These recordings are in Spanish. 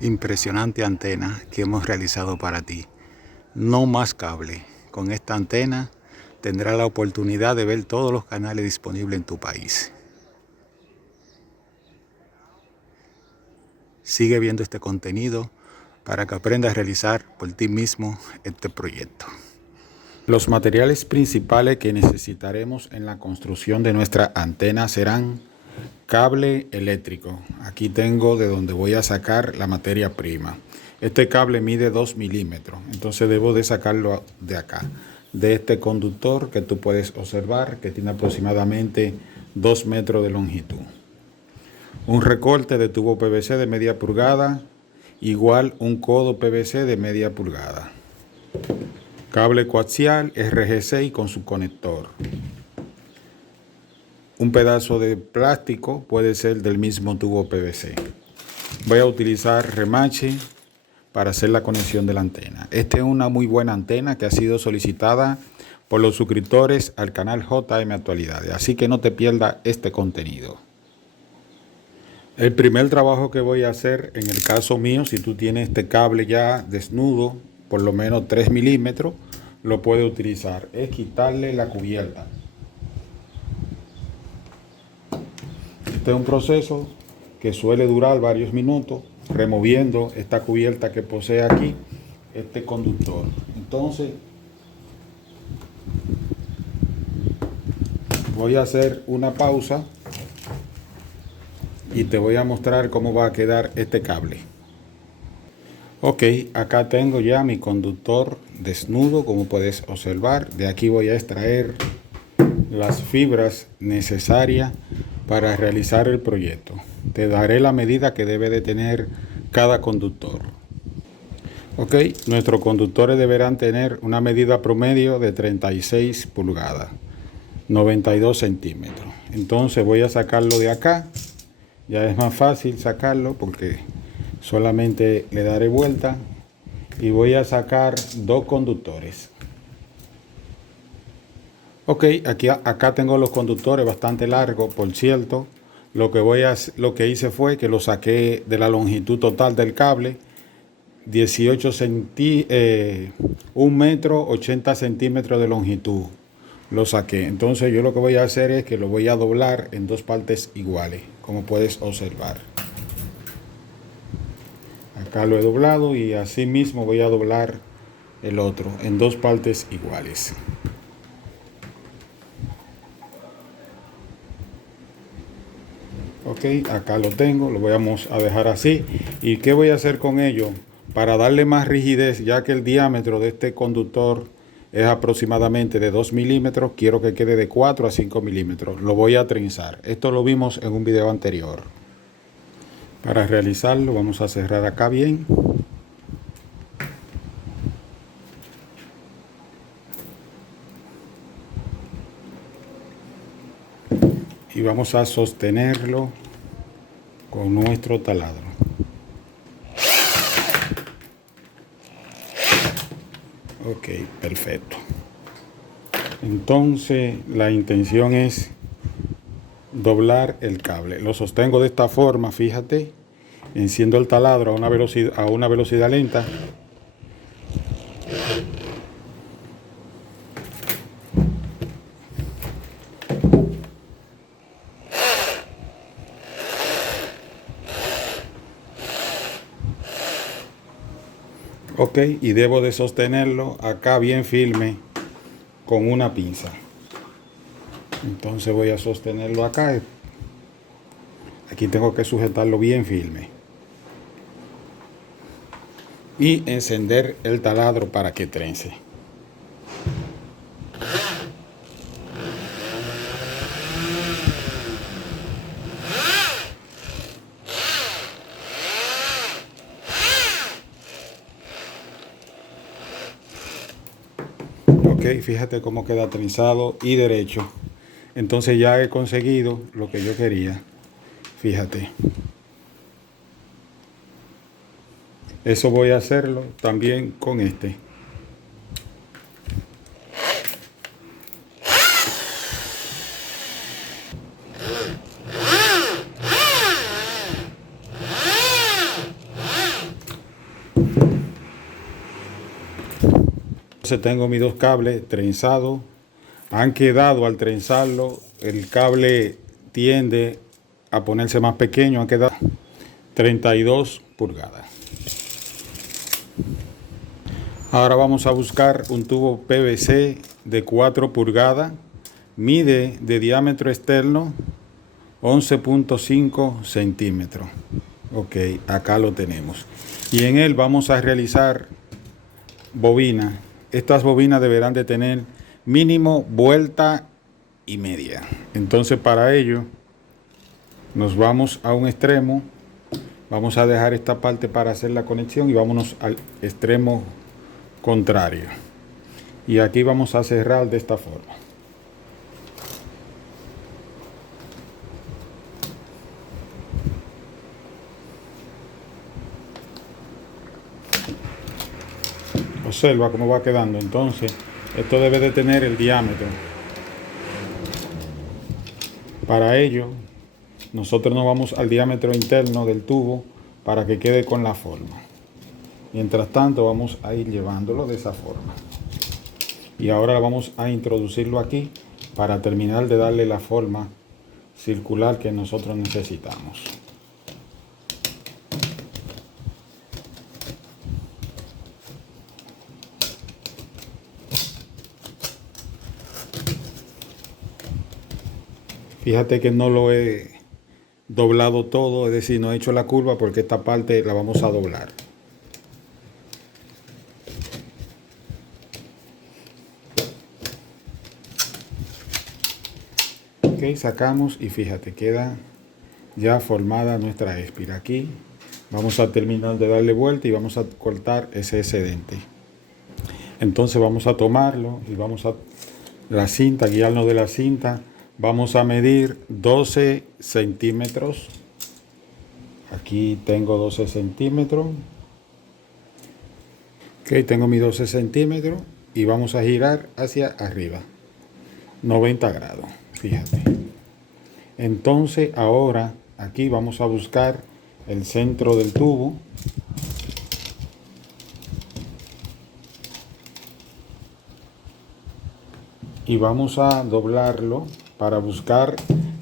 Impresionante antena que hemos realizado para ti. No más cable. Con esta antena tendrás la oportunidad de ver todos los canales disponibles en tu país. Sigue viendo este contenido para que aprendas a realizar por ti mismo este proyecto. Los materiales principales que necesitaremos en la construcción de nuestra antena serán cable eléctrico. Aquí tengo de donde voy a sacar la materia prima. Este cable mide 2 milímetros, entonces debo de sacarlo de acá, de este conductor que tú puedes observar que tiene aproximadamente 2 metros de longitud. Un recorte de tubo PVC de media pulgada, igual un codo PVC de media pulgada. Cable coaxial RG6 con su conector. Un pedazo de plástico, puede ser del mismo tubo PVC. Voy a utilizar remache para hacer la conexión de la antena. Esta es una muy buena antena que ha sido solicitada por los suscriptores al canal JM Actualidades, así que no te pierdas este contenido. El primer trabajo que voy a hacer, en el caso mío, si tú tienes este cable ya desnudo, por lo menos 3 milímetros, lo puedes utilizar, es quitarle la cubierta. Este es un proceso que suele durar varios minutos, removiendo esta cubierta que posee aquí este conductor. Entonces voy a hacer una pausa y te voy a mostrar cómo va a quedar este cable. Ok, acá tengo ya mi conductor desnudo, como puedes observar. De aquí voy a extraer las fibras necesarias para realizar el proyecto. Te daré la medida que debe de tener cada conductor. Ok, nuestros conductores deberán tener una medida promedio de 36 pulgadas, 92 centímetros. Entonces voy a sacarlo de acá. Ya es más fácil sacarlo porque solamente le daré vuelta y voy a sacar dos conductores. Ok, acá tengo los conductores bastante largos, por cierto. Lo que hice fue que lo saqué de la longitud total del cable, 1 metro 80 centímetros de longitud. Lo saqué. Entonces yo lo que voy a hacer es que lo voy a doblar en dos partes iguales, como puedes observar. Acá lo he doblado y así mismo voy a doblar el otro en dos partes iguales. Ok, acá lo tengo, lo vamos a dejar así. ¿Y qué voy a hacer con ello? Para darle más rigidez, ya que el diámetro de este conductor es aproximadamente de 2 milímetros, quiero que quede de 4 a 5 milímetros. Lo voy a trenzar. Esto lo vimos en un video anterior. Para realizarlo vamos a cerrar acá bien. Y vamos a sostenerlo con nuestro taladro. Ok, perfecto. Entonces la intención es doblar el cable. Lo sostengo de esta forma, fíjate. Enciendo el taladro a una velocidad lenta. Ok, y debo de sostenerlo acá bien firme con una pinza. Entonces voy a sostenerlo acá. Aquí tengo que sujetarlo bien firme. Y encender el taladro para que trence. Ok, fíjate cómo queda trenzado y derecho. Entonces ya he conseguido lo que yo quería. Fíjate. Eso voy a hacerlo también con este. Entonces tengo mis dos cables trenzados. Han quedado, al trenzarlo, el cable tiende a ponerse más pequeño. Han quedado 32 pulgadas. Ahora vamos a buscar un tubo PVC de 4 pulgadas. Mide de diámetro externo 11.5 centímetros. Ok, acá lo tenemos. Y en él vamos a realizar bobinas. Estas bobinas deberán de tener mínimo vuelta y media. Entonces para ello nos vamos a un extremo. Vamos a dejar esta parte para hacer la conexión y vámonos al extremo contrario. Y aquí vamos a cerrar de esta forma. Observa cómo va quedando. Entonces, esto debe de tener el diámetro. Para ello, nosotros nos vamos al diámetro interno del tubo para que quede con la forma. Mientras tanto, vamos a ir llevándolo de esa forma. Y ahora vamos a introducirlo aquí para terminar de darle la forma circular que nosotros necesitamos. Fíjate que no lo he doblado todo, es decir, no he hecho la curva porque esta parte la vamos a doblar. Ok, sacamos y fíjate, queda ya formada nuestra espira. Aquí vamos a terminar de darle vuelta y vamos a cortar ese excedente. Entonces vamos a tomarlo y vamos a la cinta, guiarnos de la cinta. Vamos a medir 12 centímetros. Aquí tengo 12 centímetros. Ok, tengo mis 12 centímetros y vamos a girar hacia arriba. 90 grados, fíjate. Entonces ahora aquí vamos a buscar el centro del tubo. Y vamos a doblarlo para buscar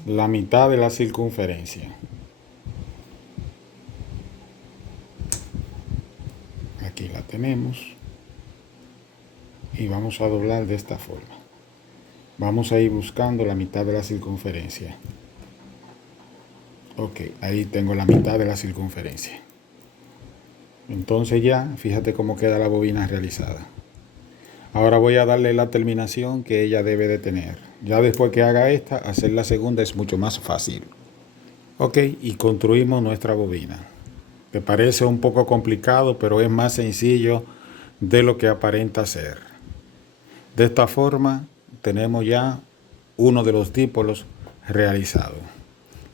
la mitad de la circunferencia. Aquí la tenemos. Y vamos a doblar de esta forma. Vamos a ir buscando la mitad de la circunferencia. Ok, ahí tengo la mitad de la circunferencia. Entonces ya, fíjate cómo queda la bobina realizada. Ahora voy a darle la terminación que ella debe de tener. Ya después que haga esta, hacer la segunda es mucho más fácil. Ok, y construimos nuestra bobina. Que parece un poco complicado, pero es más sencillo de lo que aparenta ser. De esta forma, tenemos ya uno de los dipolos realizado.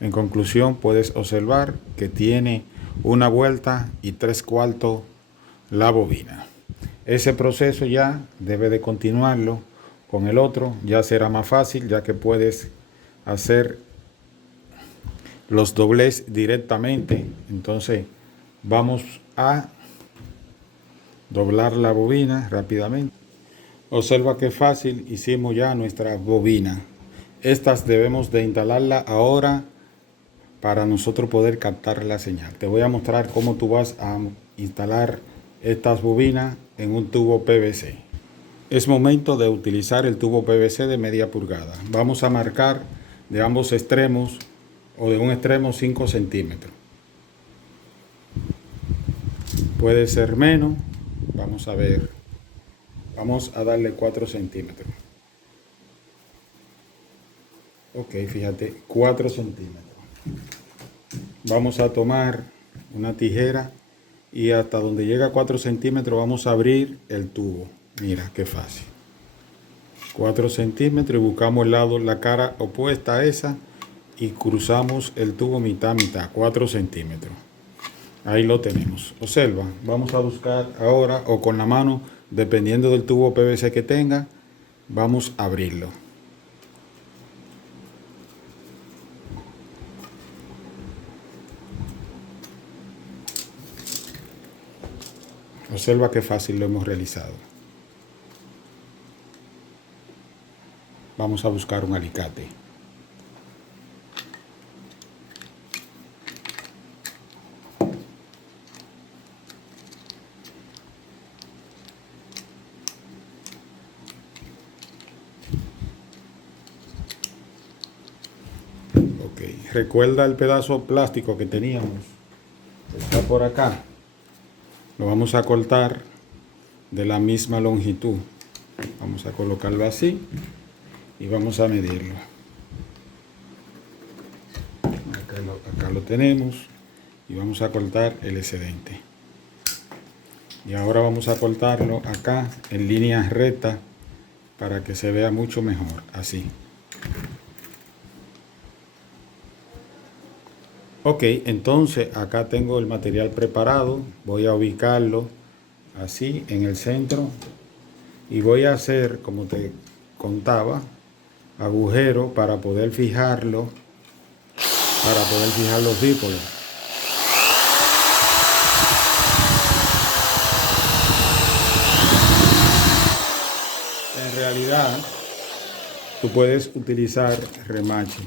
En conclusión, puedes observar que tiene una vuelta y 3/4 la bobina. Ese proceso ya debe de continuarlo con el otro, ya será más fácil ya que puedes hacer los doblez directamente. Entonces vamos a doblar la bobina rápidamente. Observa qué fácil hicimos ya nuestra bobina. Estas debemos de instalarla ahora para nosotros poder captar la señal. Te voy a mostrar cómo tú vas a instalar estas bobinas en un tubo PVC. Es momento de utilizar el tubo PVC de media pulgada. Vamos a marcar de ambos extremos o de un extremo 5 centímetros. Puede ser menos. Vamos a ver. Vamos a darle 4 centímetros. Ok, fíjate, 4 centímetros. Vamos a tomar una tijera y hasta donde llega a 4 centímetros vamos a abrir el tubo. Mira qué fácil. 4 centímetros y buscamos el lado, la cara opuesta a esa y cruzamos el tubo mitad a mitad, 4 centímetros. Ahí lo tenemos. Observa, vamos a buscar ahora o con la mano, dependiendo del tubo PVC que tenga, vamos a abrirlo. Observa qué fácil lo hemos realizado. vamos a buscar un alicate. Ok, recuerda el pedazo plástico que teníamos. Está por acá. Lo vamos a cortar de la misma longitud. Vamos a colocarlo así y vamos a medirlo. Acá lo tenemos y vamos a cortar el excedente. Y ahora vamos a cortarlo acá en línea recta para que se vea mucho mejor, así. Ok, entonces acá tengo el material preparado. Voy a ubicarlo así en el centro y voy a hacer, como te contaba, agujero para poder fijarlo, para poder fijar los dípolos. En realidad, tú puedes utilizar remache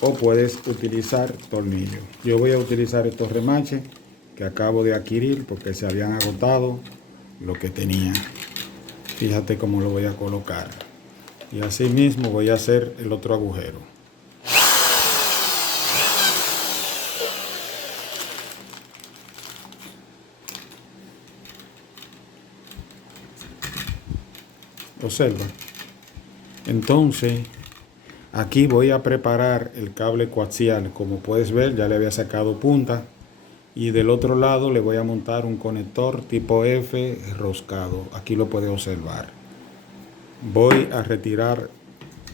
o puedes utilizar tornillo. Yo voy a utilizar estos remaches que acabo de adquirir porque se habían agotado lo que tenía. Fíjate cómo lo voy a colocar. Y así mismo voy a hacer el otro agujero. Observa. Entonces, aquí voy a preparar el cable coaxial. Como puedes ver, ya le había sacado punta. Y del otro lado le voy a montar un conector tipo F roscado. Aquí lo puedes observar. Voy a retirar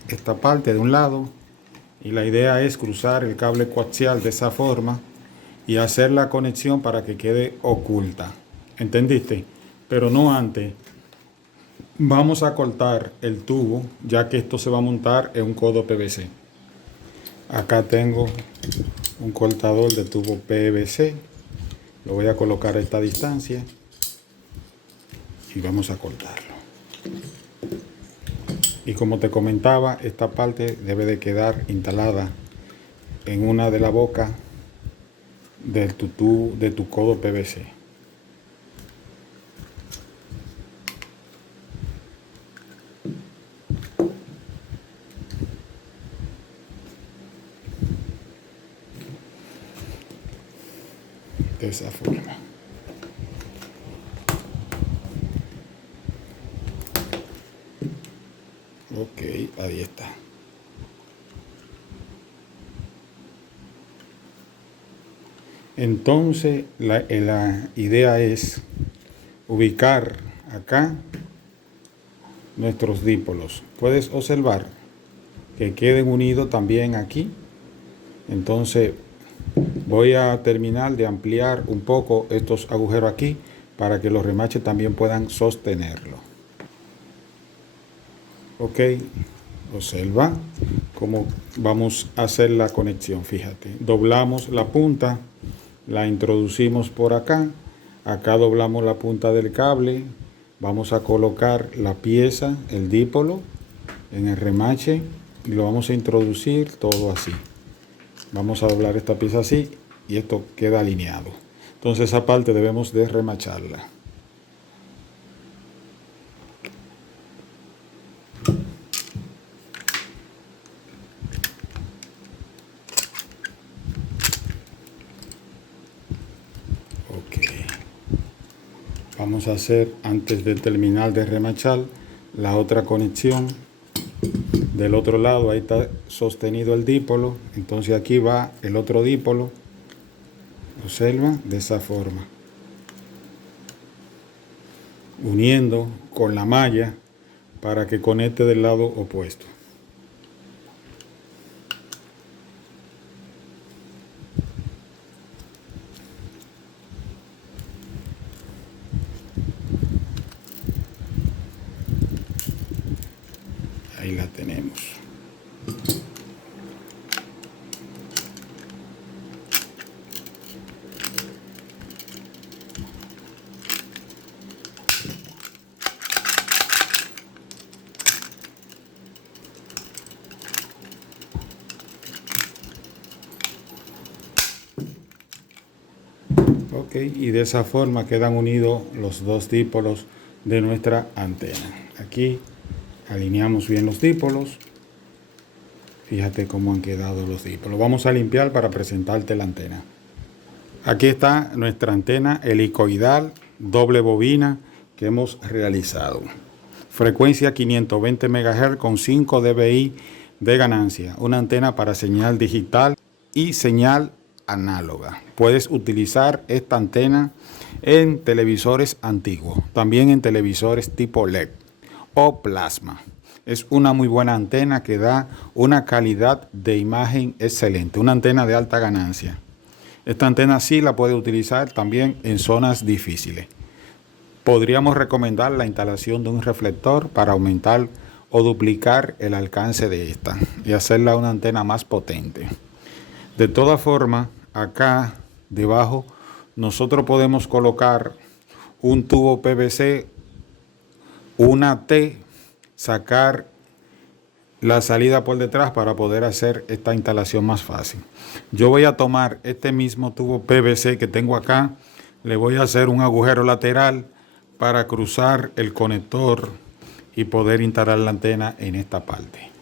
esta parte de un lado. Y la idea es cruzar el cable coaxial de esa forma y hacer la conexión para que quede oculta. ¿Entendiste? Pero no antes. Vamos a cortar el tubo, ya que esto se va a montar en un codo PVC. Acá tengo un cortador de tubo PVC. Lo voy a colocar a esta distancia y vamos a cortarlo. Y como te comentaba, esta parte debe de quedar instalada en una de las bocas de tu codo PVC. De esa forma. Ok, ahí está. Entonces la idea es ubicar acá nuestros dípolos. Puedes observar que queden unidos también aquí. Entonces voy a terminar de ampliar un poco estos agujeros aquí para que los remaches también puedan sostenerlo. Ok, observa cómo vamos a hacer la conexión. Fíjate, doblamos la punta, la introducimos por acá. Acá doblamos la punta del cable. Vamos a colocar la pieza, el dípolo, en el remache y lo vamos a introducir todo así. Vamos a doblar esta pieza así y esto queda alineado. Entonces esa parte debemos de remacharla. Ok. Vamos a hacer, antes de terminar de remachar, la otra conexión. Del otro lado, ahí está sostenido el dípolo. Entonces aquí va el otro dípolo. Observa de esa forma. Uniendo con la malla para que conecte del lado opuesto. Ahí la tenemos. Ok, y de esa forma quedan unidos los dos dípolos de nuestra antena. Aquí alineamos bien los dípolos. Fíjate cómo han quedado los dípolos. Vamos a limpiar para presentarte la antena. Aquí está nuestra antena helicoidal doble bobina que hemos realizado. Frecuencia 520 MHz con 5 dBi de ganancia. Una antena para señal digital y señal análoga. Puedes utilizar esta antena en televisores antiguos, también en televisores tipo LED o plasma. Es una muy buena antena que da una calidad de imagen excelente, una antena de alta ganancia. Esta antena sí la puede utilizar también en zonas difíciles. Podríamos recomendar la instalación de un reflector para aumentar o duplicar el alcance de esta y hacerla una antena más potente. De todas formas, acá debajo nosotros podemos colocar un tubo PVC, una T, sacar la salida por detrás para poder hacer esta instalación más fácil. Yo voy a tomar este mismo tubo PVC que tengo acá, le voy a hacer un agujero lateral para cruzar el conector y poder instalar la antena en esta parte.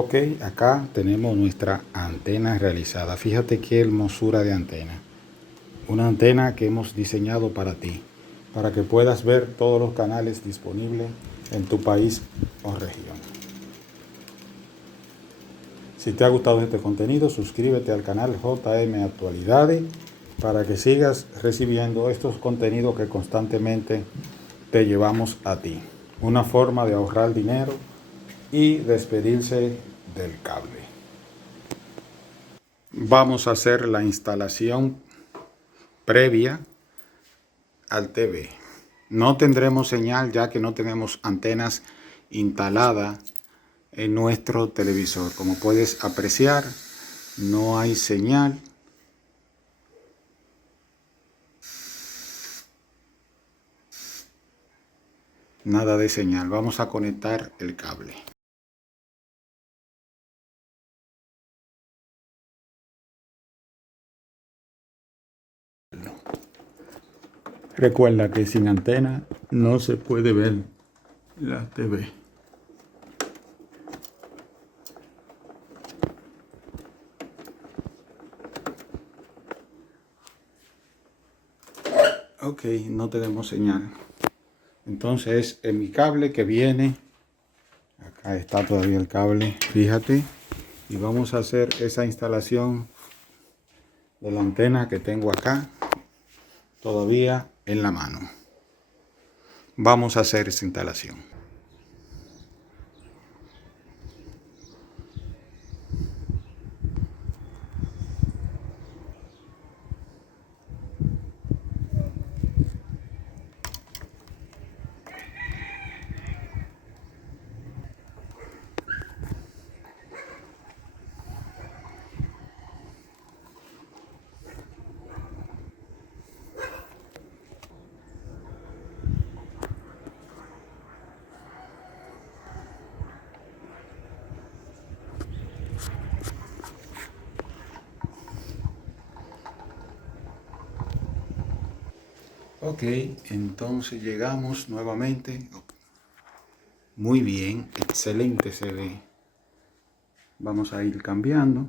Ok, acá tenemos nuestra antena realizada. Fíjate qué hermosura de antena. Una antena que hemos diseñado para ti, para que puedas ver todos los canales disponibles en tu país o región. Si te ha gustado este contenido, suscríbete al canal JM Actualidades para que sigas recibiendo estos contenidos que constantemente te llevamos a ti. Una forma de ahorrar dinero y despedirse del cable. Vamos a hacer la instalación previa al TV. No tendremos señal ya que no tenemos antenas instaladas en nuestro televisor. Como puedes apreciar, no hay señal. Nada de señal. Vamos a conectar el cable. Recuerda que sin antena no se puede ver la TV. Ok, no tenemos señal. Entonces, en mi cable que viene, acá está todavía el cable, fíjate, y vamos a hacer esa instalación de la antena que tengo acá, todavía en la mano. Vamos a hacer esa instalación. Ok, entonces llegamos nuevamente. Muy bien, excelente se ve. Vamos a ir cambiando.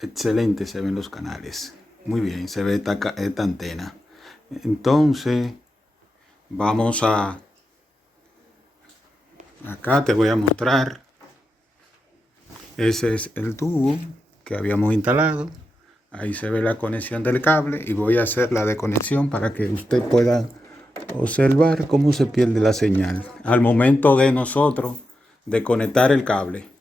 Excelente, se ven los canales. Muy bien, se ve esta antena. Entonces, vamos a... Acá te voy a mostrar. Ese es el tubo que habíamos instalado. Ahí se ve la conexión del cable y voy a hacer la desconexión para que usted pueda observar cómo se pierde la señal al momento de nosotros de conectar el cable.